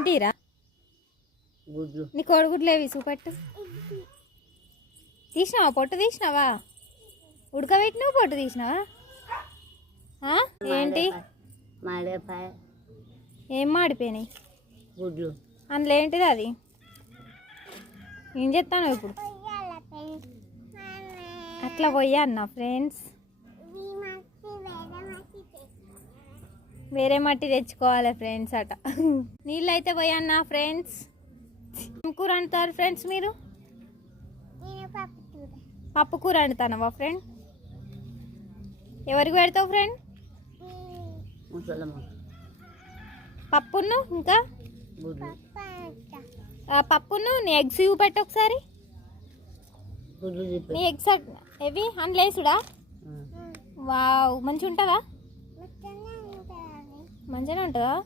తింటీరా గుడ్లు నీ కోడిగుడ్లు ఏవి చూపెట్టు. తీసినావా? పొట్టు తీసినావా? ఉడకబెట్టినావు పొట్టు తీసినావా? ఏంటి మాడేపాయ ఏం మాడిపోయినాయి గుడ్లు అందులో ఏంటిది అది? ఏం చెప్తాను ఇప్పుడు? అట్లా పోయా అన్న ఫ్రెండ్స్, వేరే మట్టి తెచ్చుకోవాలి ఫ్రెండ్స్ అట. నీళ్ళు అయితే పోయన్నా ఫ్రెండ్స్. ఏం కూర అంటారు ఫ్రెండ్స్ మీరు? పప్పు కూర వండుతానవా ఫ్రెండ్? ఎవరికి పెడతావు ఫ్రెండ్? పప్పును ఇంకా పప్పును నీ ఎగ్స్ ఇవి పెట్టు ఒకసారి. నీ ఎగ్స్ ఎవి అందులేసుడా? వావ్, మంచిగా ఉంటుందా? మంచిగానే ఉంటుందా?